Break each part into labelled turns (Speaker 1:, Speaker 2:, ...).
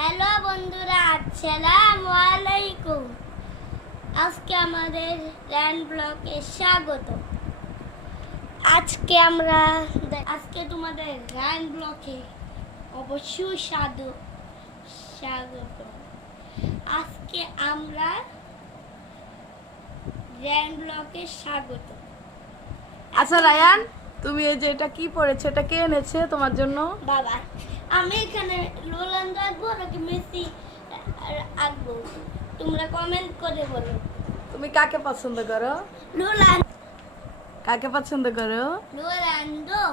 Speaker 1: Hello বন্ধুরা আসসালামু আলাইকুম। আজকে আমাদের ল্যান্ড ব্লকে স্বাগত। আজকে আমরা আজকে তোমাদের ল্যান্ড ব্লকে অবশ্যই স্বাদ স্বাগত। আজকে আমরা ল্যান্ড ব্লকে স্বাগত।
Speaker 2: আচ্ছা রায়ান তুমি এই যে এটা কি পড়েছে এটা কে এনেছে তোমার জন্য?
Speaker 1: বাবা আমি এখানে রোলান্ড আঁকবো নাকি মেসি আঁকবো তোমরা কমেন্ট করে বলো।
Speaker 2: তুমি কাকে পছন্দ করো?
Speaker 1: রোলান্ড
Speaker 2: কাকে পছন্দ করো?
Speaker 1: রোলান্ডো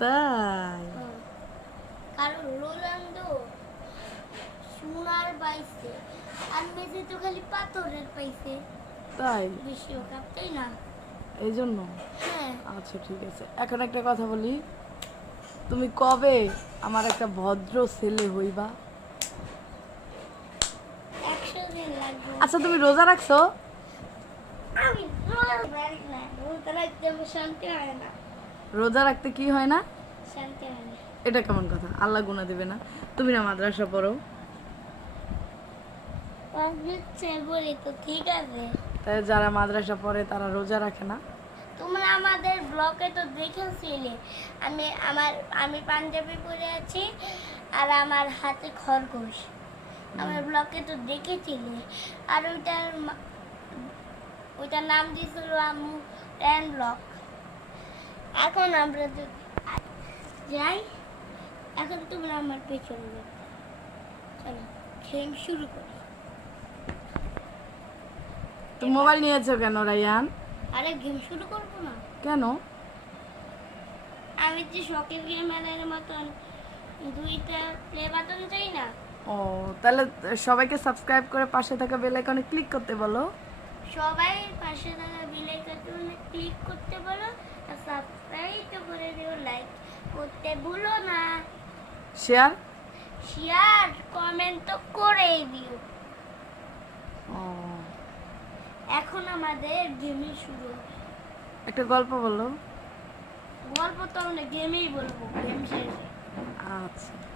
Speaker 2: তাই।
Speaker 1: কারণ রোলান্ডো সোনার পাইছে আর মেসি তো খালি পাথরের পাইছে।
Speaker 2: তাই?
Speaker 1: বিশ্বকাপ তাই না।
Speaker 2: এই জন্য
Speaker 1: হ্যাঁ।
Speaker 2: আচ্ছা ঠিক আছে। এখন একটা কথা বলি। তুমি কবে আমার একটা ভদ্র ছেলে হইবা? আচ্ছা তুমি রোজা রাখছো?
Speaker 1: রোজা রাখতে
Speaker 2: কি হয় না? এটা কেমন কথা? আল্লাহ গুণা দেবে না। তুমি না মাদ্রাসা পড়ো?
Speaker 1: ঠিক আছে।
Speaker 2: তাই যারা মাদ্রাসা পড়ে তারা রোজা রাখে না?
Speaker 1: তোমরা আমাদের ব্লকে তো দেখেছিলে। আমি আমার, আমি পাঞ্জাবি পরে আছি আর আমার হাতে খরগোশ। আমার ব্লকে তো দেখেছিলে। আর ওইটার ওইটার নাম দিয়েছিল আম্মু র্যান ব্লক। এখন আমরা যাই, এখন তোমরা আমার পেছনে যাবে চলো খেম শুরু করি।
Speaker 2: তুমি মোবাইল নিয়েছো কেন, রায়ান?
Speaker 1: আরে গেম শুরু করব না?
Speaker 2: কেন?
Speaker 1: আমি যে শখের গেমের মতন দুইটা প্লে বাটন চাই না।
Speaker 2: ও তাহলে সবাইকে সাবস্ক্রাইব করে পাশে থাকা বেল আইকনে ক্লিক করতে বলো।
Speaker 1: সবাই পাশে থাকা বিলের কার্টুনে ক্লিক করতে বলো আর সাবস্ক্রাইব তো করে দিও লাইক করতে ভুলো না।
Speaker 2: শেয়ার
Speaker 1: শেয়ার কমেন্ট তো করেই দিও।
Speaker 2: ও।
Speaker 1: এখন আমাদের গেমই শুরু।
Speaker 2: একটা গল্প বলো।
Speaker 1: গল্প তো আমরা গেমেই বলব গেম শেষে।
Speaker 2: আচ্ছা।